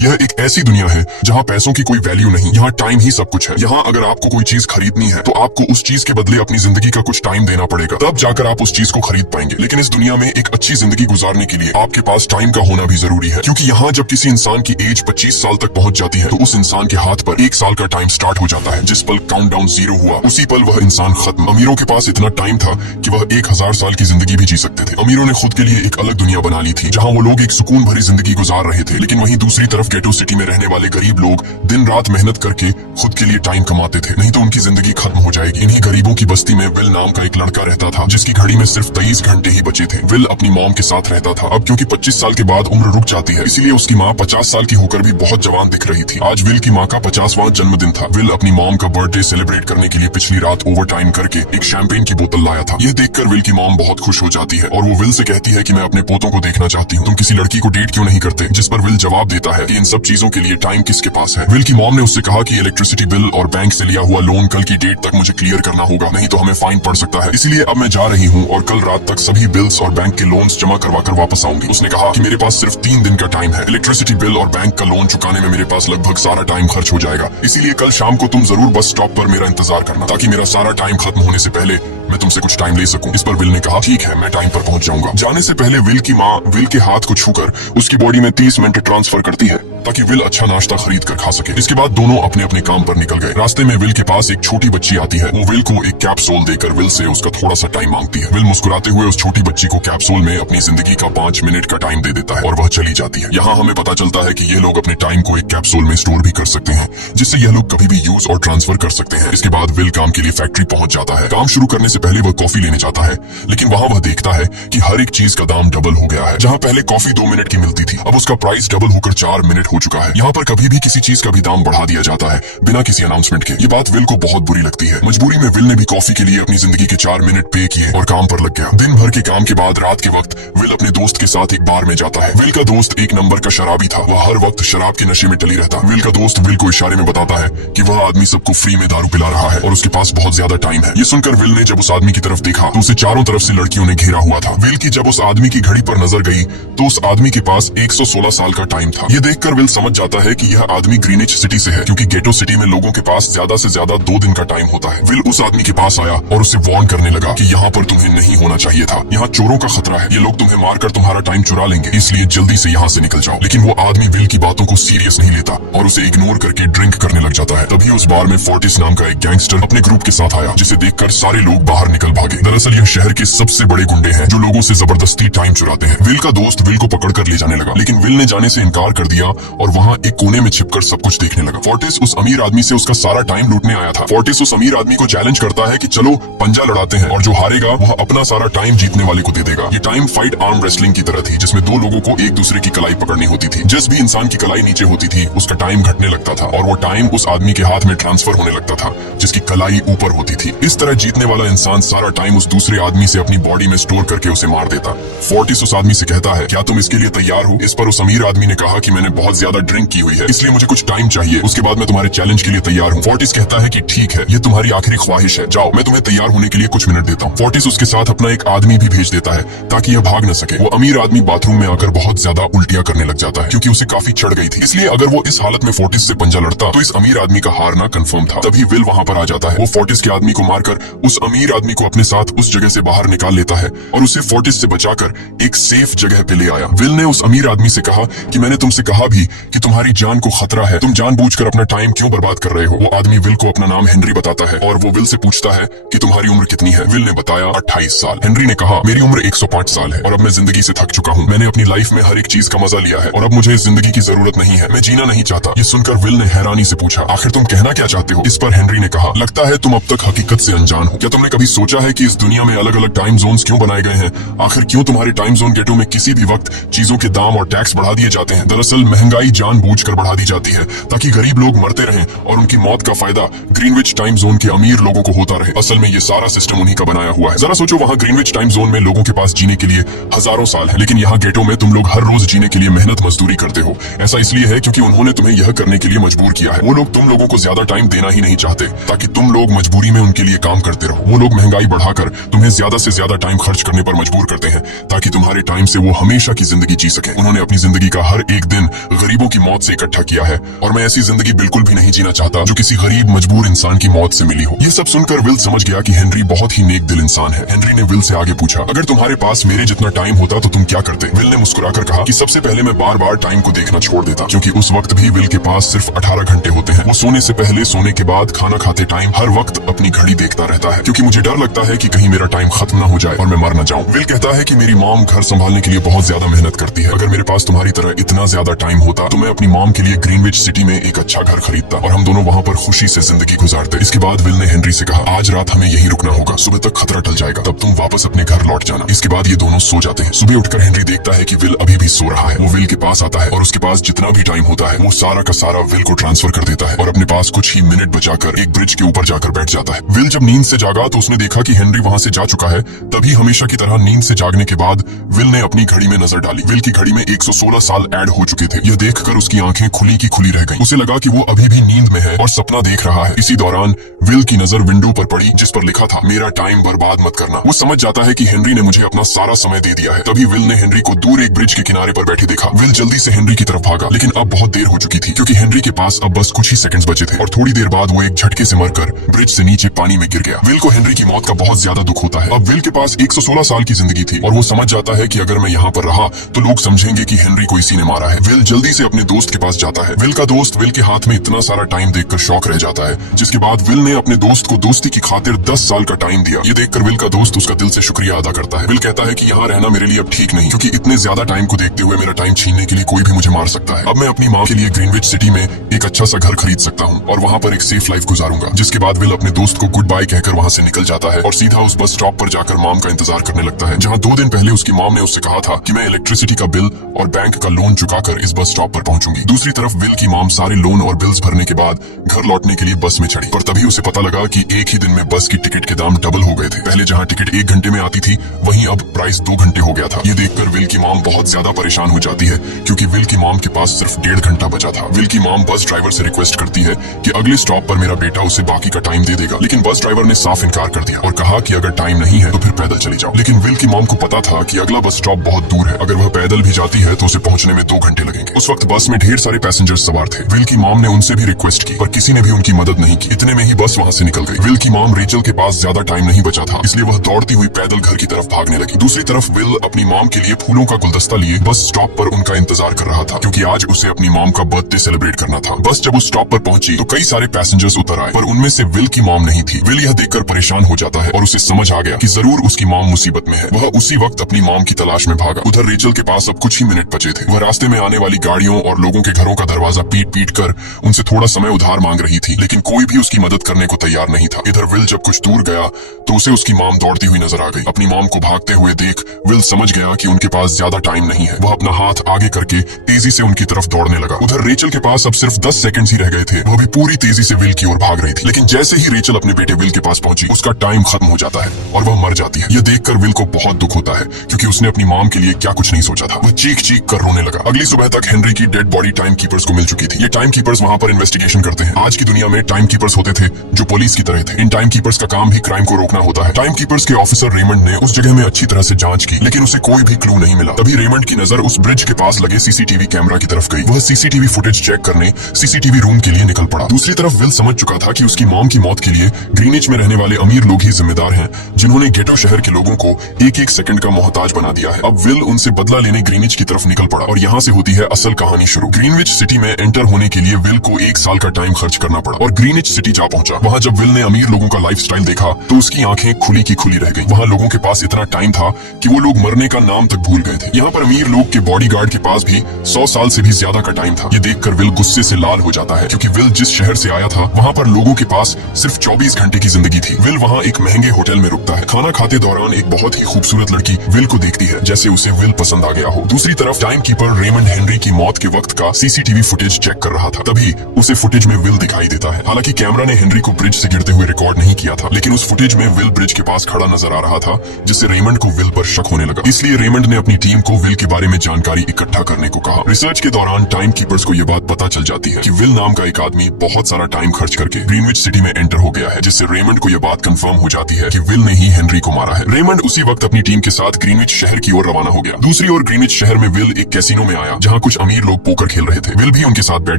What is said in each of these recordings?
यह एक ऐसी दुनिया है जहाँ पैसों की कोई वैल्यू नहीं, यहाँ टाइम ही सब कुछ है। यहाँ अगर आपको कोई चीज खरीदनी है तो आपको उस चीज के बदले अपनी जिंदगी का कुछ टाइम देना पड़ेगा, तब जाकर आप उस चीज को खरीद पाएंगे। लेकिन इस दुनिया में एक अच्छी जिंदगी गुजारने के लिए आपके पास टाइम का होना भी जरूरी है, क्योंकि यहाँ जब किसी इंसान की एज 25 साल तक पहुंच जाती है तो उस इंसान के हाथ पर 1 साल का टाइम स्टार्ट हो जाता है। जिस पल काउंटडाउन 0 हुआ उसी पल वह इंसान खत्म। अमीरों के पास इतना टाइम था कि वह 1000 साल की जिंदगी भी जी सकते थे। अमीरों ने खुद के लिए एक अलग दुनिया बना ली थी जहाँ वो लोग एक सुकून भरी जिंदगी गुजार रहे थे, लेकिन वहीं दूसरी तरफ गेटो सिटी में रहने वाले गरीब लोग दिन रात मेहनत करके खुद के लिए टाइम कमाते थे, नहीं तो उनकी जिंदगी खत्म हो जाएगी। इन्हीं गरीबों की बस्ती में विल नाम का एक लड़का रहता था जिसकी घड़ी में सिर्फ 23 घंटे ही बचे थे। विल अपनी मॉम के साथ रहता था। अब क्योंकि 25 साल के बाद उम्र रुक जाती है, इसीलिए उसकी माँ 50 साल की होकर भी बहुत जवान दिख रही थी। आज विल की माँ का 50वां जन्मदिन था। विल अपनी मॉम का बर्थडे सेलिब्रेट करने के लिए पिछली रात ओवर टाइम करके एक शैंपेन की बोतल लाया था। यह देखकर विल की मॉम बहुत खुश हो जाती है और वो विल से कहती है कि मैं अपने पोतों को देखना चाहती हूँ, तुम किसी लड़की को डेट क्यों नहीं करते? जिस पर विल जवाब देता है कि इन सब चीजों के लिए टाइम किसके पास है। विल की मॉम ने उससे कहा कि इलेक्ट्रिसिटी बिल और बैंक से लिया हुआ लोन कल की डेट तक मुझे क्लियर करना होगा, नहीं तो हमें फाइन पड़ सकता है। इसीलिए अब मैं जा रही हूँ और कल रात तक सभी बिल्स और बैंक के लोन्स जमा करवा कर वापस आऊंगी। उसने कहा कि मेरे पास सिर्फ 3 दिन का टाइम है। इलेक्ट्रिसिटी बिल और बैंक का लोन चुकाने में मेरे पास लगभग सारा टाइम खर्च हो जाएगा, इसीलिए कल शाम को तुम जरूर बस स्टॉप पर मेरा इंतजार करना, ताकि मेरा सारा टाइम खत्म होने से पहले मैं तुमसे कुछ टाइम ले सकूं। इस पर विल ने कहा ठीक है, मैं टाइम पर पहुंच जाऊंगा। जाने से पहले विल की माँ विल के हाथ को छूकर उसकी बॉडी में 30 मिनट ट्रांसफर करती है ताकि विल अच्छा नाश्ता खरीद कर खा सके। इसके बाद दोनों अपने अपने काम पर निकल गए। रास्ते में विल के पास एक छोटी बच्ची आती है। वो विल को एक कैप्सूल देकर विल से उसका थोड़ा सा टाइम मांगती है। विल मुस्कुराते हुए उस छोटी बच्ची को कैप्सूल में अपनी जिंदगी का 5 मिनट का टाइम दे देता है और वह चली जाती है। यहाँ हमें पता चलता है कि ये लोग अपने टाइम को एक कैप्सूल में स्टोर भी कर सकते हैं, जिससे यह लोग कभी भी यूज और ट्रांसफर कर सकते हैं। इसके बाद विल काम के लिए फैक्ट्री पहुंच जाता है। काम शुरू करने से पहले वह कॉफी लेने जाता है, लेकिन वहाँ वह देखता है कि हर एक चीज का दाम डबल हो गया है। जहाँ पहले कॉफी 2 मिनट की मिलती थी, अब उसका प्राइस डबल होकर 4 मिनट हो चुका है। यहाँ पर कभी भी किसी चीज का भी दाम बढ़ा दिया जाता है बिना किसी अनाउंसमेंट के। ये बात विल को बहुत बुरी लगती है। मजबूरी में विल ने भी कॉफी के लिए अपनी जिंदगी के 4 मिनट पे किए और काम पर लग गया। दिन भर के काम के बाद रात के वक्त विल अपने दोस्त के साथ एक बार में जाता है। विल का दोस्त एक नंबर का शराबी था। वह हर वक्त शराब के नशे में टली रहता। विल का दोस्त विल को इशारे में बताता है कि वह आदमी सबको फ्री में दारू पिला रहा है और उसके पास बहुत ज्यादा टाइम है। ये सुनकर विल ने जब उस आदमी की तरफ देखा तो उसे चारों तरफ से लड़कियों ने घेरा हुआ था। विल की जब उस आदमी की घड़ी पर नजर गई तो उस आदमी के पास 116 साल का टाइम था। ये देखकर विल समझ जाता है कि यह आदमी ग्रीनिच सिटी से है, क्योंकि गेटो सिटी में लोगों के पास ज्यादा से ज्यादा 2 दिन का टाइम होता है। विल उस आदमी के पास आया और उसे वार्न करने लगा कि यहाँ पर तुम्हें नहीं होना चाहिए था। यहाँ चोरों का खतरा है, ये लोग तुम्हें मारकर तुम्हारा टाइम चुरा लेंगे, इसलिए जल्दी से यहाँ से निकल जाओ। लेकिन वो आदमी विल की बातों को सीरियस नहीं लेता और उसे इग्नोर करके ड्रिंक करने लग जाता है। तभी उस बार में फोर्टिस नाम का एक गैंगस्टर अपने ग्रुप के साथ आया, जिसे देखकर सारे लोग बाहर निकल भागे। दरअसल यह शहर के सबसे बड़े गुंडे हैं जो लोगों से जबरदस्ती टाइम चुराते हैं। विल का दोस्त विल को पकड़कर ले जाने लगा, लेकिन विल ने जाने से इनकार कर दिया और वहाँ एक कोने में छिपकर सब कुछ देखने लगा। फोर्टिस उस अमीर आदमी से उसका सारा टाइम लूटने आया था। फोर्टिस उस अमीर आदमी को चैलेंज करता है कि चलो पंजा लड़ाते हैं और जो हारेगा वह अपना सारा टाइम जीतने वाले को दे देगा। ये टाइम फाइट आर्म रेसलिंग की तरह थी, जिसमें 2 लोगों को एक दूसरे की कलाई पकड़नी होती थी। जिस भी इंसान की कलाई नीचे होती थी उसका टाइम घटने लगता था और वो टाइम उस आदमी के हाथ में ट्रांसफर होने लगता था जिसकी कलाई ऊपर होती थी। इस तरह जीतने वाला इंसान सारा टाइम उस दूसरे आदमी से अपनी बॉडी में स्टोर करके उसे मार देता। फोर्टिस उस आदमी से कहता है क्या तुम इसके लिए तैयार हो? इस पर उस अमीर आदमी ने कहा कि मैंने बहुत ज्यादा ड्रिंक की हुई है, इसलिए मुझे कुछ टाइम चाहिए, उसके बाद मैं तुम्हारे चैलेंज के लिए तैयार हूँ। फोर्टिस कहता है कि ठीक है, ये तुम्हारी आखिरी ख्वाहिश है, जाओ मैं तुम्हें तैयार होने के लिए कुछ मिनट देता हूँ। फोर्टिस उसके साथ अपना एक आदमी भी भेज देता है ताकि यह भाग न सके। वो अमीर आदमी बाथरूम में आकर बहुत ज्यादा उल्टियां करने लग जाता है क्योंकि उसे काफी चढ़ गई थी। इसलिए अगर वो इस हालत में फोर्टिस से पंजा लड़ता तो इस अमीर आदमी का हारना कंफर्म था। तभी विल वहाँ पर आ जाता है। वो फोर्टिस के आदमी को मारकर उस अमीर आदमी को अपने साथ उस जगह से बाहर निकाल लेता है और उसे फोर्टिस से बचाकर एक सेफ जगह पे ले आया। विल ने उस अमीर आदमी से कहा कि मैंने तुमसे कहा भी कि तुम्हारी जान को खतरा है, तुम जानबूझकर अपना टाइम क्यों बर्बाद कर रहे हो? वो आदमी विल को अपना नाम हेनरी बताता है और वो विल से पूछता है कि तुम्हारी उम्र कितनी है? विल ने बताया 28 साल। हेनरी ने कहा मेरी उम्र 105 साल है और अब मैं जिंदगी से थक चुका हूँ। मैंने अपनी लाइफ में हर एक चीज का मजा लिया है और अब मुझे इस जिंदगी की जरूरत नहीं है, मैं जीना नहीं चाहता। ये सुनकर विल ने हैरानी से पूछा आखिर तुम कहना क्या चाहते हो? इस पर हेनरी ने कहा लगता है तुम अब तक हकीकत से अनजान हो। क्या तुमने कभी सोचा है कि इस दुनिया में अलग अलग टाइम जोन्स क्यों बनाए गए हैं? आखिर क्यों तुम्हारे टाइम जोन गेटो में किसी भी वक्त चीजों के दाम और टैक्स बढ़ा दिए जाते हैं? दरअसल महंगाई जानबूझकर बढ़ा दी जाती है ताकि गरीब लोग मरते रहें और उनकी मौत का फायदा ग्रीनविच टाइम जोन के अमीर लोगों को होता रहे। असल में ये सारा सिस्टम उन्हीं का बनाया हुआ है। जरा सोचो, वहाँ ग्रीनविच टाइम जोन में लोगों के पास जीने के लिए हजारों साल है, लेकिन यहाँ गेटो में तुम लोग हर रोज जीने के लिए मेहनत मजदूरी करते हो। ऐसा इसलिए है क्योंकि उन्होंने तुम्हें यह करने के लिए मजबूर किया है। वो लोग तुम लोगों को ज्यादा टाइम देना ही नहीं चाहते ताकि तुम लोग मजबूरी में उनके लिए काम करते रहो। वो लोग महंगाई बढ़ाकर तुम्हें ज्यादा से ज्यादा टाइम खर्च करने पर मजबूर करते हैं ताकि तुम्हारे टाइम से वो हमेशा की जिंदगी जी सके। उन्होंने अपनी जिंदगी का हर एक दिन गरीबों की मौत से इकट्ठा किया है और मैं ऐसी जिंदगी बिल्कुल भी नहीं जीना चाहता जो किसी गरीब मजबूर इंसान की मौत से मिली हो। ये सब सुनकर विल समझ गया कि हेनरी बहुत ही नेक दिल इंसान है। हेनरी ने विल से आगे पूछा, अगर तुम्हारे पास मेरे जितना टाइम होता तो तुम क्या करते? विल ने मुस्कुराकर कहा कि सबसे पहले मैं बार बार टाइम को देखना छोड़ देता, क्योंकि उस वक्त भी विल के पास सिर्फ 18 घंटे होते हैं। वो सोने से पहले, सोने के बाद, खाना खाते टाइम हर वक्त अपनी घड़ी देखता रहता है, क्योंकि मुझे डर लगता है कि कहीं मेरा टाइम खत्म न हो जाए और मैं मर न जाऊं। विल कहता है कि मेरी मॉम घर संभालने के लिए बहुत ज्यादा मेहनत करती है। अगर मेरे पास तुम्हारी तरह इतना ज्यादा टाइम होता तो मैं अपनी मॉम के लिए ग्रीनविच सिटी में एक अच्छा घर खरीदता और हम दोनों वहाँ पर खुशी से जिंदगी गुजारते। इसके बाद विल ने हेनरी से कहा, आज रात हमें यहीं रुकना होगा, सुबह तक खतरा टल जाएगा, तब तुम वापस अपने घर लौट जाना। इसके बाद ये दोनों सो जाते हैं। सुबह उठकर हेनरी देखता है कि विल अभी भी सो रहा है। वो विल के पास आता है और उसके पास जितना भी टाइम होता है वो सारा का सारा विल को ट्रांसफर कर देता है और अपने पास कुछ ही मिनट बचाकर एक ब्रिज के ऊपर जाकर बैठ जाता है। विल जब नींद से जागा तो उसने देखा कि हेनरी वहां से जा चुका है। तभी हमेशा की तरह नींद से जागने के बाद विल ने अपनी घड़ी में नजर डाली। विल की घड़ी में 116 साल ऐड हो चुके थे। यह देखकर उसकी आंखें खुली की खुली रह गईं। उसे लगा कि वो अभी भी नींद में है और सपना देख रहा है। इसी दौरान विल की नजर विंडो पर पड़ी जिस पर लिखा था, मेरा टाइम बर्बाद मत करना। वो समझ जाता है कि हेनरी ने मुझे अपना सारा समय दे दिया है। तभी विल ने हेनरी को दूर एक ब्रिज के किनारे पर बैठे देखा। विल जल्दी से हेनरी की तरफ भागा, लेकिन अब बहुत देर हो चुकी थी, क्योंकि हेनरी के पास अब बस कुछ ही सेकंड्स बचे थे और थोड़ी देर बाद वो एक झटके से मरकर ब्रिज से नीचे पानी में गिर गया। विल को हेनरी की मौत का बहुत ज्यादा दुख होता है। अब विल के पास 116 साल की जिंदगी थी और वो समझ जाता है कि अगर मैं यहाँ पर रहा तो लोग समझेंगे कि हेनरी को इसी ने मारा है। विल जल्दी से अपने दोस्त के पास जाता है। विल का दोस्त विल के हाथ में इतना सारा टाइम देखकर शॉक रह जाता है, जिसके बाद विल ने अपने दोस्त को दोस्ती की खातिर 10 साल का टाइम दिया। ये देखकर विल का दोस्त उसका दिल से शुक्रिया अदा करता है। विल कहता है कि यहाँ रहना मेरे लिए अब ठीक नहीं, क्योंकि इतने ज्यादा टाइम को देखते हुए मेरा टाइम छीनने के लिए कोई भी मुझे मार सकता है। अब मैं अपनी माँ के लिए ग्रीनविच सिटी में एक अच्छा सा घर खरीद सकता हूँ और वहाँ पर एक सेफ लाइफ गुजारूंगा। जिसके बाद विल अपने दोस्त को गुड बाय कहकर वहाँ से निकल जाता है और सीधा उस बस स्टॉप पर जाकर मॉम का इंतजार करने लगता है, जहाँ 2 दिन पहले उसकी मॉम ने उससे कहा था कि मैं इलेक्ट्रिसिटी का बिल और बैंक का लोन चुकाकर इस बस स्टॉप पर पहुंचूंगी। दूसरी तरफ विल की मॉम सारे लोन और बिल्स भरने के बाद घर लौटने के लिए बस में चढ़ी, पर तभी उसे पता लगा कि एक ही दिन में बस की टिकट के दाम डबल हो गए थे। पहले जहाँ टिकट 1 घंटे में आती थी वहीं अब प्राइस 2 घंटे हो गया था। ये देखकर विल की मॉम बहुत ज्यादा परेशान हो जाती है, क्योंकि विल की मॉम के पास सिर्फ 1.5 घंटा बचा था। विल की मॉम बस ड्राइवर से रिक्वेस्ट करती है कि अगले स्टॉप पर मेरा बेटा उसे बाकी का टाइम दे देगा, लेकिन बस ड्राइवर ने साफ इनकार कर दिया और कहा कि अगर टाइम नहीं है तो फिर पैदल चली जाओ। लेकिन विल की मॉम को पता था कि अगला बस स्टॉप बहुत दूर है, अगर वह पैदल भी जाती है तो उसे पहुंचने में 2 घंटे लगेंगे। उस वक्त बस में ढेर सारे पैसेंजर्स सवार थे। विल की मॉम ने उनसे भी रिक्वेस्ट की, पर किसी ने भी उनकी मदद नहीं की। इतने में ही बस वहां से निकल गई। विल की मॉम रेचल के पास ज्यादा टाइम नहीं बचा था, इसलिए वह दौड़ती हुई पैदल घर की तरफ भागने लगी। दूसरी तरफ विल अपनी मॉम के लिए फूलों का गुलदस्ता लिए बस स्टॉप पर उनका इंतजार कर रहा था, क्योंकि आज उसे अपनी मॉम का बर्थडे सेलिब्रेट करना था। बस जब उस स्टॉप पर पहुंची तो कई सारे पैसेंजर्स उतर आए, पर उनमें से विल की मॉम नहीं थी। विल यह देखकर परेशान हो जाता है और उसे समझ आ गया कि जरूर उसकी मॉम मुसीबत में है। वह उसी वक्त अपनी मॉम की तलाश में भागा। उधर रेचल के पास अब कुछ ही मिनट बचे थे। वह रास्ते में आने वाली गाड़ियों और लोगों के घरों का दरवाजा पीट पीट कर उनसे थोड़ा समय उधार मांग रही थी, लेकिन कोई भी उसकी मदद करने को तैयार नहीं था। इधर विल जब कुछ दूर गया तो उसे उसकी मॉम दौड़ती हुई नजर आ गई। अपनी मॉम को भागते हुए देख विल समझ गया कि उनके पास ज्यादा टाइम नहीं है। वह अपना हाथ आगे करके तेजी से उनकी तरफ दौड़ने लगा। उधर रेचल के पास अब सिर्फ 10 सेकंड्स ही रह गए थे। वह भी पूरी तेजी से विल की ओर भाग रही थी, लेकिन जैसे ही रेचल अपने बेटे विल के पास पहुंची उसका टाइम खत्म हो जाता है और वह मर जाती है। यह देखकर विल को बहुत दुख होता है, क्योंकि उसने अपनी मॉम के लिए क्या कुछ नहीं सोचा था। वह चीख चीख कर रोने लगा। अगली सुबह तक हेनरी की डेड बॉडी टाइम कीपर्स को मिल चुकी थी। ये टाइम कीपर्स वहां पर इन्वेस्टिगेशन करते हैं। आज की दुनिया में टाइम कीपर्स होते थे जो पुलिस की तरह थे। इन टाइम कीपर्स का काम भी क्राइम को रोकना होता है। टाइम कीपर्स के ऑफिसर रेमंड ने उस जगह में अच्छी तरह से जांच की, लेकिन उसे कोई भी क्लू नहीं मिला। तभी रेमंड की नजर उस ब्रिज के पास लगे सीसीटीवी कैमरा की तरफ गई। वह सीसीटीवी फुटेज चेक करने सीसीटीवी रूम के लिए निकल पड़ा। दूसरी तरफ विल समझ चुका था कि उसकी मॉम की मौत के लिए ग्रीनिच में रहने वाले अमीर लोग ही जिम्मेदार हैं, जिन्होंने गेटो शहर के लोगों को एक एक सेकंड का मोहताज बना दिया है। अब विल उनसे बदला लेने ग्रीनिच की तरफ निकल पड़ा और यहाँ से होती है असल कहानी शुरू। ग्रीनविच सिटी में एंटर होने के लिए विल को 1 साल का टाइम खर्च करना पड़ा और ग्रीनिच सिटी जा पहुंचा। वहाँ जब विल ने अमीर लोगों का लाइफस्टाइल देखा तो उसकी आंखें खुली की खुली रह गई। वहाँ लोगों के पास इतना टाइम था कि वो लोग मरने का नाम तक भूल गए थे। यहाँ पर अमीर लोग के बॉडीगार्ड के पास भी 100 साल से भी ज्यादा का टाइम था। ये देखकर विल गुस्से से लाल हो जाता है, क्योंकि विल जिस शहर से आया था वहाँ पर लोगों के पास सिर्फ 24 घंटे की जिंदगी थी। विल वहाँ एक महंगे होटल में रुकता है। खाना खाते दौरान एक बहुत ही खूबसूरत लड़की विल को देखती है, जैसे उसे विल पसंद आ गया हो। दूसरी तरफ टाइम कीपर रेमंड हेनरी की मौत के वक्त का सीसीटीवी फुटेज चेक कर रहा था। तभी उसे फुटेज में विल दिखाई देता है। हालांकि कैमरा ने हेनरी को ब्रिज से गिरते हुए रिकॉर्ड नहीं किया था, लेकिन उस फुटेज में विल ब्रिज के पास खड़ा नजर आ रहा था, जिससे रेमंड को विल पर शक होने लगा। इसलिए रेमंड ने अपनी टीम को विल के बारे में जानकारी इकट्ठा करने को कहा। रिसर्च के दौरान टाइम कीपर्स को यह बात पता चल जाती है कि विल नाम का एक आदमी बहुत सारा टाइम खर्च करके ग्रीनविच सिटी में एंटर हो गया है, जिससे रेमंड को यह बात कंफर्म हो जाती है कि विल ने ही हेनरी को मारा है। रेमंड उसी वक्त अपनी टीम के साथ ग्रीनविच शहर की ओर रवाना हो गया। दूसरी ओर ग्रीनविच शहर में विल एक कैसीनो में आया, जहाँ कुछ अमीर अमीर लोग पोकर खेल रहे थे। विल भी उनके साथ बैठ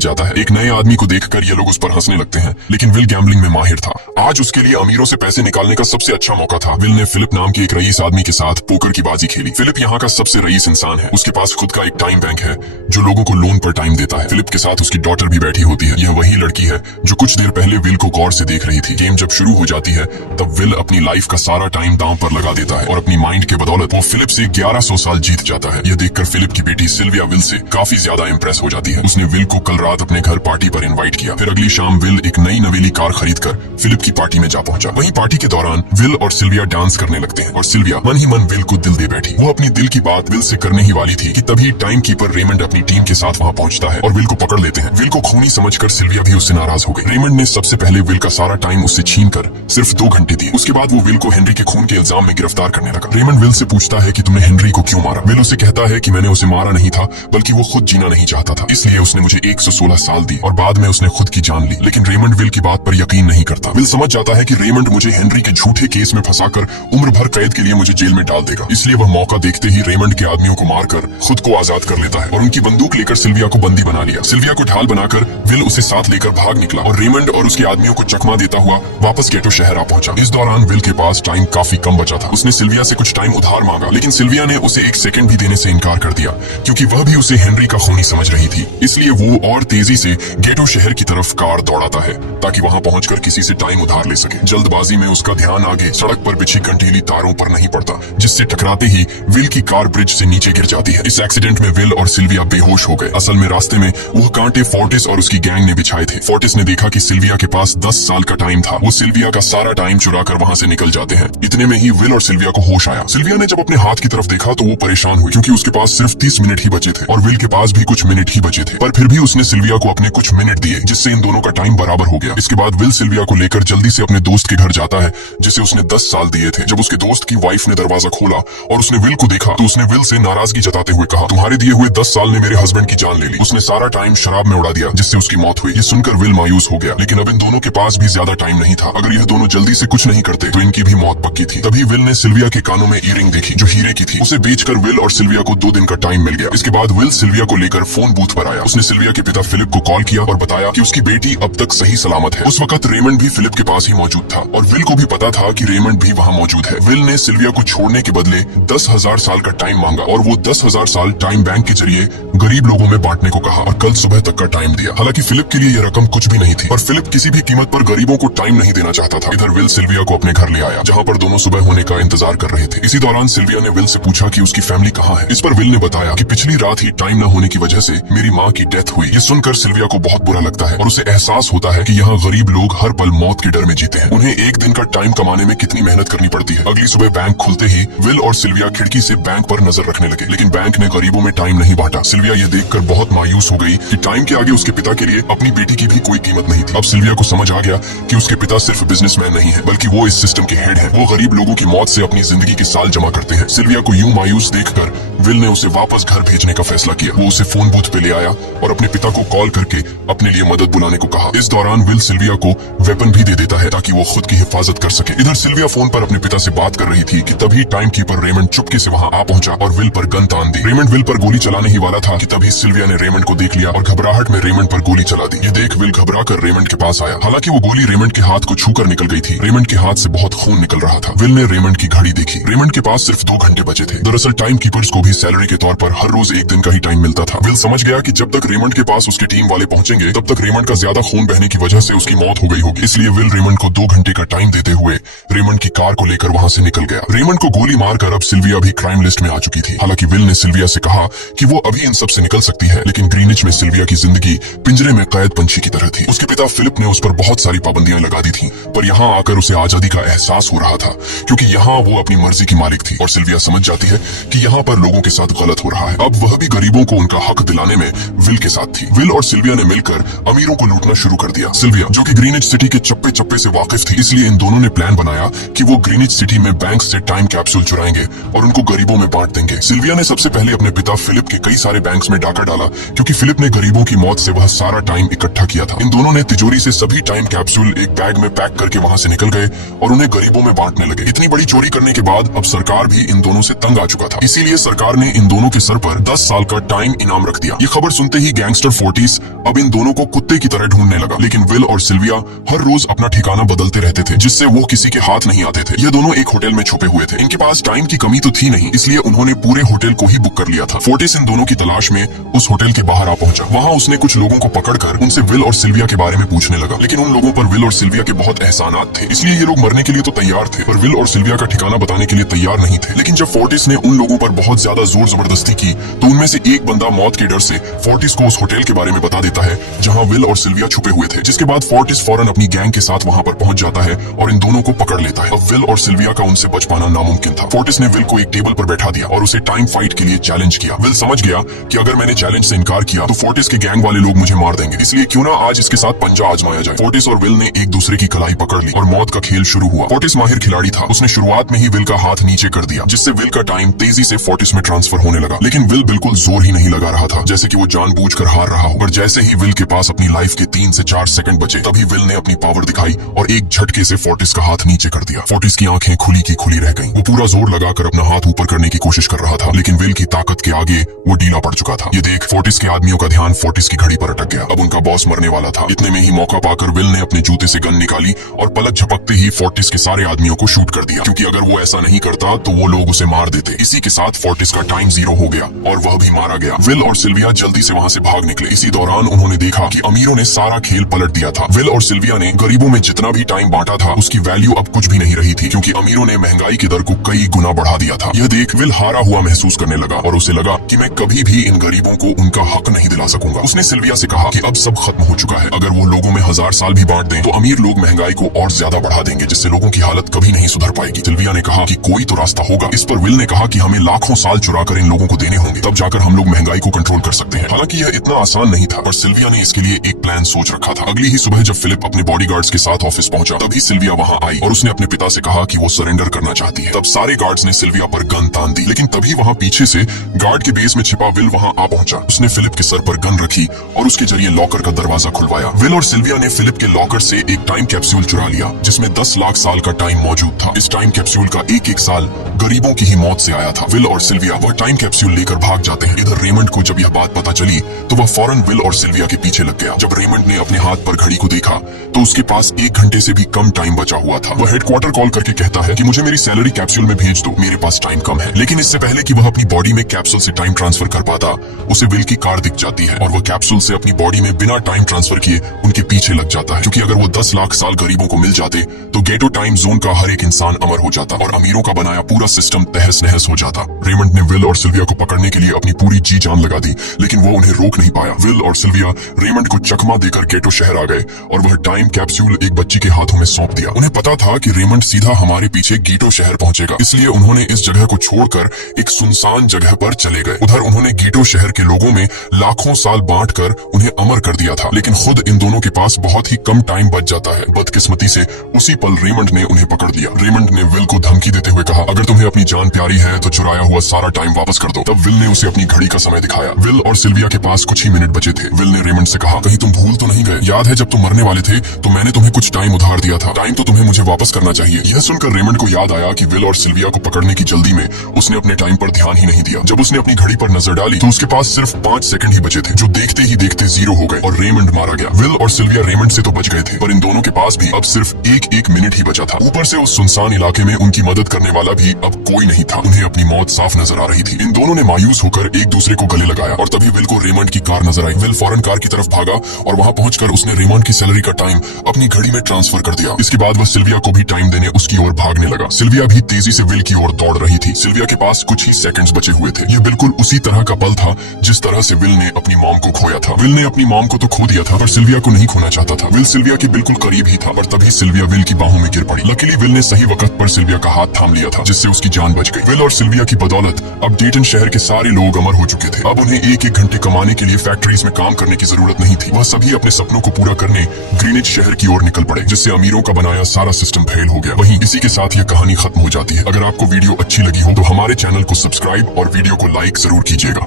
जाता है। एक नए आदमी को देखकर ये लोग उस पर हंसने लगते हैं, लेकिन विल गैम्बलिंग में माहिर था। आज उसके लिए अमीरों से पैसे निकालने का सबसे अच्छा मौका था। विल ने फिलिप नाम के एक रईस आदमी के साथ पोकर की बाजी खेली। फिलिप यहाँ का सबसे रईस इंसान है। उसके पास खुद का एक टाइम बैंक है जो लोगों को लोन पर टाइम देता है। फिलिप के साथ उसकी डॉटर भी बैठी होती है। यह वही लड़की है जो कुछ देर पहले विल को गौर से देख रही थी। गेम जब शुरू हो जाती है तब विल अपनी लाइफ का सारा टाइम दांव पर लगा देता है और अपनी माइंड के बदौलत वो फिलिप से 1100 साल जीत जाता है। यह देखकर फिलिप की बेटी सिल्विया विल से काफी ज्यादा इंप्रेस हो जाती है। उसने विल को कल रात अपने घर पार्टी पर इनवाइट किया। फिर अगली शाम विल एक नई नवेली कार खरीदकर फिलिप की पार्टी में जा पहुंचा। वहीं पार्टी के दौरान विल और सिल्विया डांस करने लगते हैं और सिल्विया मन ही मन विल को दिल दे बैठी। वो अपनी दिल की बात विल से करने ही वाली थी कि तभी टाइम कीपर रेमंड अपनी टीम के साथ वहां पहुंचता है और विल को पकड़ लेते हैं। विल को खूनी समझकर सिल्विया भी उससे नाराज हो गई। रेमंड ने सबसे पहले विल का सारा टाइम उससे छीनकर सिर्फ 2 घंटे दिए। उसके बाद वो विल को हेनरी के खून के इल्जाम में गिरफ्तार करने लगा। रेमंड विल से पूछता है कि तुमने हेनरी को क्यों मारा। विल उसे कहता है कि मैंने उसे मारा नहीं था, बल्कि वो खुद जीना नहीं चाहता था, इसलिए उसने मुझे 116 साल दी और बाद में उसने खुद की जान ली। लेकिन रेमंड विल की बात पर यकीन नहीं करता। विल समझ जाता है कि रेमंड मुझे हेनरी के झूठे केस में फंसाकर उम्र भर कैद के लिए मुझे जेल में डाल देगा, इसलिए वह मौका देखते ही रेमंड के आदमियों को मारकर खुद को आजाद कर लेता है और उनकी बंदूक लेकर सिल्विया को बंदी बना लिया। सिल्विया को ढाल बनाकर विल उसे साथ लेकर भाग निकला और रेमंड और उसके आदमियों को चकमा देता हुआ वापस गेटो शहर आ पहुंचा। इस दौरान विल के पास टाइम काफी कम बचा था। उसने सिल्विया से कुछ टाइम उधार मांगा, लेकिन सिल्विया ने उसे 1 सेकंड भी देने से इनकार कर दिया, क्योंकि वह भी उसे हेनरी का खूनी समझ रही थी। इसलिए वो और तेजी से गेटो शहर की तरफ कार दौड़ाता है ताकि वहां पहुंचकर किसी से टाइम उधार ले सके। जल्दबाजी में उसका ध्यान आगे सड़क पर बिछी कंटीली तारों पर नहीं पड़ता, जिससे टकराते ही विल की कार ब्रिज से नीचे गिर जाती है। इस एक्सीडेंट में विल और सिल्विया बेहोश हो गए। असल में रास्ते में वह कांटे फोर्टिस और उसकी गैंग ने बिछाए थे। फोर्टिस ने देखा कि सिल्विया के पास 10 साल का टाइम था। वो सिल्विया का सारा टाइम चुरा कर वहां से निकल जाते हैं। इतने में ही विल और सिल्विया को होश आया। सिल्विया ने जब अपने हाथ की तरफ देखा तो वो परेशान हुई, क्योंकि उसके पास सिर्फ 30 मिनट ही बचे थे और विल के पास भी कुछ मिनट ही बचे थे। पर फिर भी उसने सिल्विया को अपने कुछ मिनट दिए, जिससे इन दोनों का टाइम बराबर हो गया। इसके बाद विल सिल्विया को लेकर जल्दी से अपने दोस्त के घर जाता है, जिसे उसने 10 साल दिए थे। जब उसके दोस्त की वाइफ ने दरवाजा खोला और उसने विल को देखा तो उसने विल से नाराजगी जताते हुए कहा, तुम्हारे दिए हुए 10 साल ने मेरे हस्बैंड की जान ले ली। उसने सारा टाइम शराब में उड़ा दिया, जिससे उसकी मौत हुई। ये सुनकर विल मायूस हो गया, लेकिन अब इन दोनों के पास भी ज्यादा टाइम नहीं था। अगर यह दोनों जल्दी से कुछ नहीं करते तो इनकी भी मौत पक्की थी। तभी विल ने सिल्विया के कानों में ईयरिंग देखी जो हीरे की थी। उसे बेचकर विल और सिल्विया को 2 दिन का टाइम मिल गया। इसके बाद विल सिल्विया को लेकर फोन बूथ पर आया। उसने सिल्विया के पिता फिलिप को कॉल किया और बताया कि उसकी बेटी अब तक सही सलामत है। उस वक्त रेमंड भी फिलिप के पास ही मौजूद था और विल को भी पता था कि रेमंड भी वहाँ मौजूद है। विल ने सिल्विया को छोड़ने के बदले 10,000 साल का टाइम मांगा और वो 10,000 साल टाइम बैंक के जरिए गरीब लोगों में बांटने को कहा और कल सुबह तक का टाइम दिया। हालांकि फिलिप के लिए यह रकम कुछ भी नहीं थी, पर फिलिप किसी भी कीमत पर गरीबों को टाइम नहीं देना चाहता था। इधर विल सिल्विया को अपने घर ले आया, जहाँ पर दोनों सुबह होने का इंतजार कर रहे थे। इसी दौरान सिल्विया ने विल से पूछा कि उसकी फैमिली कहाँ है। इस पर विल ने बताया कि पिछली रात ही टाइम न होने की वजह से मेरी माँ की डेथ हुई। ये सुनकर सिल्विया को बहुत बुरा लगता है और उसे एहसास होता है कि यहाँ गरीब लोग हर पल मौत के डर में जीते हैं। उन्हें एक दिन का टाइम कमाने में कितनी मेहनत करनी पड़ती है। अगली सुबह बैंक खुलते ही विल और सिल्विया खिड़की से बैंक पर नजर रखने लगे, लेकिन बैंक ने गरीबों में टाइम नहीं बांटा। सिल्विया ये देखकर बहुत मायूस हो गई कि टाइम के आगे उसके पिता के लिए अपनी बेटी की भी कोई कीमत नहीं थी। अब सिल्विया को समझ आ गया कि उसके पिता सिर्फ बिजनेसमैन नहीं है, बल्कि वो इस सिस्टम के हेड है। वो गरीब लोगों की मौत से अपनी जिंदगी के साल जमा करते हैं। सिल्विया को यूं मायूस देखकर विल ने उसे वापस घर भेजने का फैसला किया। वो उसे फोन बूथ पे ले आया और अपने पिता को कॉल करके अपने लिए मदद बुलाने को कहा। इस दौरान विल सिल्विया को वेपन भी दे देता है ताकि वो खुद की हिफाजत कर सके। इधर सिल्विया फोन पर अपने पिता से बात कर रही थी कि तभी टाइम कीपर रेमंड चुपके से वहां आ पहुंचा और विल पर गन तान दी। रेमंड विल पर गोली चलाने ही वाला था कि तभी सिल्विया ने रेमंड को देख लिया और घबराहट में रेमंड पर गोली चला दी। ये देख विल घबरा कर रेमंड के पास आया। हालांकि वो गोली रेमंड के हाथ को छूकर निकल गई थी। रेमंड के हाथ से बहुत खून निकल रहा था। विल ने रेमंड की घड़ी देखी। रेमंड के पास सिर्फ 2 घंटे बचे थे। दरअसल टाइम कीपर्स को भी सैलरी के तौर पर हर रोज 1 दिन का ही टाइम मिलता था। विल समझ गया कि जब तक रेमंड के पास उसके टीम वाले पहुंचेंगे तब तक रेमंड का ज्यादा खून बहने की वजह से उसकी मौत हो गई होगी। इसलिए विल रेमंड को 2 घंटे का टाइम देते हुए रेमंड की कार को लेकर वहां से निकल गया। रेमंड को गोली मारकर अब सिल्विया भी क्राइम लिस्ट में आ चुकी थी। हालांकि विल ने सिल्विया से कहा कि वो अभी इन सब से निकल सकती है, लेकिन ग्रीनिच में सिल्विया की जिंदगी पिंजरे में कैद पंछी की तरह थी। उसके पिता फिलिप ने उस पर बहुत सारी पाबंदियां लगा दी थी, पर यहाँ आकर उसे आजादी का एहसास हो रहा था, क्योंकि यहाँ वो अपनी मर्जी की मालिक थी और सिल्विया समझ जाती है कि यहाँ पर लोगों के साथ गलत हो रहा है। अब वह भी गरीबों को उनका हक दिलाने में विल के साथ थी। विल और सिल्विया ने मिलकर अमीरों को लूटना शुरू कर दिया। सिल्विया, जो कि ग्रीनिच सिटी के चप्पे चप्पे से वाकिफ थी, इसलिए इन दोनों ने प्लान बनाया कि वो ग्रीनिच सिटी में बैंक से टाइम कैप्सूल चुराएंगे और उनको गरीबों में बांट देंगे। सिल्विया ने सबसे पहले अपने पिता फिलिप के कई सारे बैंक्स में डाका डाला, क्योंकि फिलिप ने गरीबों की मौत से वह सारा टाइम इकट्ठा किया था। इन दोनों ने तिजोरी से सभी टाइम कैप्सूल एक बैग में पैक करके वहां से निकल गए और उन्हें गरीबों में बांटने लगे। इतनी बड़ी चोरी करने के बाद अब सरकार भी इन दोनों से तंग आ चुका था, इसीलिए सरकार ने इन दोनों के सर पर 10 साल का टाइम इनाम रख दिया। ये खबर सुनते ही गैंगस्टर फोर्टिस अब इन दोनों को कुत्ते की तरह ढूंढने लगा, लेकिन विल और सिल्विया हर रोज अपना ठिकाना बदलते रहते थे, जिससे वो किसी के हाथ नहीं आते थे। ये दोनों एक होटल में छुपे हुए थे। इनके पास टाइम की कमी तो थी नहीं, इसलिए उन्होंने पूरे होटल को ही बुक कर लिया था। फोर्टिस इन दोनों की तलाश में उस होटल के बाहर आ पहुंचा। वहां उसने कुछ लोगों को पकड़कर उनसे विल और सिल्विया के बारे में पूछने लगा, लेकिन उन लोगों पर विल और सिल्विया के बहुत एहसानात थे, इसलिए ये लोग मरने के लिए तो तैयार थे, पर विल और सिल्विया का ठिकाना बताने के लिए तैयार नहीं थे। लेकिन जब फोर्टिस ने उन लोगों पर बहुत ज्यादा जोर जबरदस्ती की, तो उनमें से एक बंदा मौत के डर से फोर्टिस को उस होटल के बारे में बता देता है जहां विल और सिल्विया छुपे हुए थे। जिसके बाद फोर्टिस फौरन अपनी गैंग के साथ वहां पर पहुंच जाता है और इन दोनों को पकड़ लेता है। अब विल और सिल्विया का उनसे बच पाना नामुमकिन था। फोर्टिस ने विल को एक टेबल पर बैठा दिया और उसे टाइम फाइट के लिए चैलेंज किया। विल समझ गया कि अगर मैंने चैलेंज से इनकार किया तो फोर्टिस के गैंग वाले लोग मुझे मार देंगे, इसलिए क्यों ना आज इसके साथ पंजा आजमाया जाए। फोर्टिस और विल ने एक दूसरे की कलाई पकड़ ली और मौत का खेल शुरू हुआ। फोर्टिस माहिर खिलाड़ी था, उसने शुरुआत में ही विल का हाथ नीचे कर दिया, जिससे विल का टाइम तेजी से फोर्टिस में ट्रांसफर होने लगा। लेकिन विल बिल्कुल जोर ही नहीं लगा रहा था, जैसे कि वो जानबूझकर हार रहा हो। पर जैसे ही विल के पास अपनी लाइफ के 3 से 4 सेकंड बचे, तभी विल ने अपनी पावर दिखाई और एक झटके से फोर्टिस का हाथ नीचे कर दिया। फोर्टिस की आंखें खुली की खुली रह गईं। वो पूरा जोर लगाकर अपना हाथ ऊपर करने की कोशिश कर रहा था, लेकिन विल की ताकत के आगे वो ढीला पड़ चुका था। ये देख फोर्टिस के आदमियों का ध्यान फोर्टिस की घड़ी पर अटक गया। अब उनका बॉस मरने वाला था। इतने में ही मौका पाकर विल ने अपने जूते से गन निकाली और पलक झपकते ही फोर्टिस के सारे आदमियों को शूट कर दिया, क्योंकि अगर वो ऐसा नहीं करता तो वो लोग उसे मार देते। इसी के साथ फोर्टिस का टाइम 0 हो गया और वह भी मारा गया। विल और सिल्विया जल्दी से वहां से भाग निकले। इसी दौरान उन्होंने देखा कि अमीरों ने सारा खेल पलट दिया था। विल और सिल्विया ने गरीबों में जितना भी टाइम बांटा था उसकी वैल्यू अब कुछ भी नहीं रही थी, क्योंकि अमीरों ने महंगाई की दर को कई गुना बढ़ा दिया था। यह देख विल हारा हुआ महसूस करने लगा और उसे लगा कि मैं कभी भी इन गरीबों को उनका हक नहीं दिला सकूंगा। उसने सिल्विया से कहा कि अब सब खत्म हो चुका है, अगर वो लोगों में 1000 साल भी बांट दें तो अमीर लोग महंगाई को और ज्यादा बढ़ा देंगे, जिससे लोगों की हालत कभी नहीं सुधर पाएगी। सिल्विया ने कहा कि कोई तो रास्ता होगा। इस पर विल ने कहा कि हमें लाखों साल चुरा कर इन लोगों को देने होंगे, तब जाकर हम लोग महंगाई को कंट्रोल कर सकते हैं। हालांकि यह इतना आसान नहीं था, पर सिल्विया ने इसके लिए एक प्लान सोच रखा था। अगली ही सुबह जब फिलिप अपने बॉडीगार्ड्स के साथ ऑफिस पहुंचा, तभी सिल्विया वहां आई और उसने अपने पिता से कहा कि वो सरेंडर करना चाहती है। तब सारे गार्ड्स ने सिल्विया पर गन तान दी, लेकिन तभी वहां पीछे से गार्ड के बेस में छिपा विल वहां आ पहुंचा। उसने फिलिप के सर पर गन रखी और उसके जरिए लॉकर का दरवाजा खुलवाया। विल और सिल्विया ने फिलिप के लॉकर से एक टाइम कैप्सूल चुरा लिया, जिसमें 10 लाख साल का टाइम मौजूद था। इस टाइम कैप्सूल का एक एक साल गरीबों की ही मौत से आया था। विल और सिल्विया वह टाइम कैप्सूल लेकर भाग जाते हैं। इधर रेमंड को जब यह बात पता चली तो वह फौरन विल और सिल्विया के पीछे लग गया। जब रेमंड ने अपने हाथ पर घड़ी को देखा तो उसके पास 1 घंटे से भी कम टाइम बचा हुआ था। वह हेडक्वार्टर कॉल करके कहता है कि मुझे मेरी सैलरी कैप्सूल में भेज दो, मेरे पास टाइम कम है। लेकिन इससे पहले कि वह अपनी बॉडी में कैप्सूल से टाइम ट्रांसफर कर पाता, उसे विल की कार दिख जाती है और वह कैप्सूल से अपनी बॉडी में बिना टाइम ट्रांसफर किए उनके पीछे लग जाता है, क्योंकि अगर वो 10 लाख साल गरीबों को मिल जाते तो गेटो टाइम जोन का हर एक इंसान अमर हो जाता और अमीरों का बनाया पूरा सिस्टम तहस नहस हो जाता। रेमंड ने विल और सिल्विया को पकड़ने के लिए अपनी पूरी जी जान लगा दी, लेकिन वो उन्हें रोक नहीं पाया। विल और सिल्विया रेमंड को चकमा देकर गेटो शहर आ गए और वह टाइम कैप्सूल एक बच्ची के हाथों में सौंप दिया। उन्हें पता था कि रेमंड सीधा हमारे पीछे गेटो शहर पहुंचेगा, इसलिए उन्होंने इस जगह को छोड़कर एक सुनसान जगह पर चले गए। उधर उन्होंने गेटो शहर के लोगों में लाखों साल बांटकर उन्हें अमर कर दिया था, लेकिन खुद इन दोनों के पास बहुत ही कम टाइम बच जाता है। बदकिस्मती से उसी पल रेमंड ने उन्हें पकड़ लिया। रेमंड ने विल को धमकी देते हुए कहा, अगर तुम्हें अपनी जान प्यारी है तो चुराया हुआ सारा टाइम वापस कर दो। तब विल ने उसे अपनी घड़ी का समय दिखाया। विल और सिल्विया के पास कुछ ही मिनट बचे थे। विल ने रेमंड से कहा, कहीं तुम भूल तो नहीं गए? याद है जब तुम मरने वाले थे तो मैंने तुम्हें कुछ टाइम उधार दिया था, टाइम तो तुम्हें मुझे वापस करना चाहिए। यह सुनकर रेमंड को याद आया कि विल और सिल्विया को पकड़ने की जल्दी में उसने अपने टाइम पर ध्यान ही नहीं दिया। जब उसने अपनी घड़ी पर नजर डाली तो उसके पास सिर्फ 5 सेकंड ही बचे थे, जो देखते ही देखते 0 हो गए और रेमंड मारा गया। विल और सिल्विया रेमंड से तो बच गए थे, पर इन दोनों के पास भी अब सिर्फ एक मिनट ही बचा था। ऊपर से उस सुनसान इलाके में उनकी मदद करने वाला भी अब कोई नहीं था। उन्हें अपनी मौत साफ नजर आ रही थी। इन दोनों ने मायूस होकर एक दूसरे को गले लगाया और तभी विल को रेमंड की कार नजर आई। विल फौरन कार की तरफ भागा और वहां पहुंचकर उसने रेमंड की सैलरी का टाइम अपनी घड़ी में ट्रांसफर कर दिया। इसके बाद वह सिल्विया को भी टाइम देने उसकी ओर भागने लगा। सिल्विया भी तेजी से विल की ओर दौड़ रही थी। सिल्विया के पास कुछ ही सेकंड्स बचे हुए थे। यह बिल्कुल उसी तरह का पल था जिस तरह से विल ने अपनी मॉम को खोया था। विल ने अपनी मॉम को तो खो दिया था, पर सिल्विया को नहीं खोना चाहता था। विल सिल्विया के बिल्कुल करीब ही था, पर तभी सिल्विया विल की बाहों में गिर पड़ी। लकीली विल ने सही वक्त पर सिल्विया का हाथ थाम लिया था, जिससे उसकी जान बच गई। विल और सिल्विया की बदौलत अब डेटन शहर के सारे लोग अमर हो चुके थे। अब उन्हें 1-1 घंटे कमाने के लिए फैक्ट्रीज में काम करने की जरूरत नहीं थी। वह सभी अपने सपनों को पूरा करने ग्रीनिच शहर की ओर निकल पड़े, जिससे अमीरों का बनाया सारा सिस्टम फेल हो गया। वहीं इसी के साथ यह कहानी खत्म हो जाती है। अगर आपको वीडियो अच्छी लगी हो तो हमारे चैनल को सब्सक्राइब और वीडियो को लाइक जरूर कीजिएगा।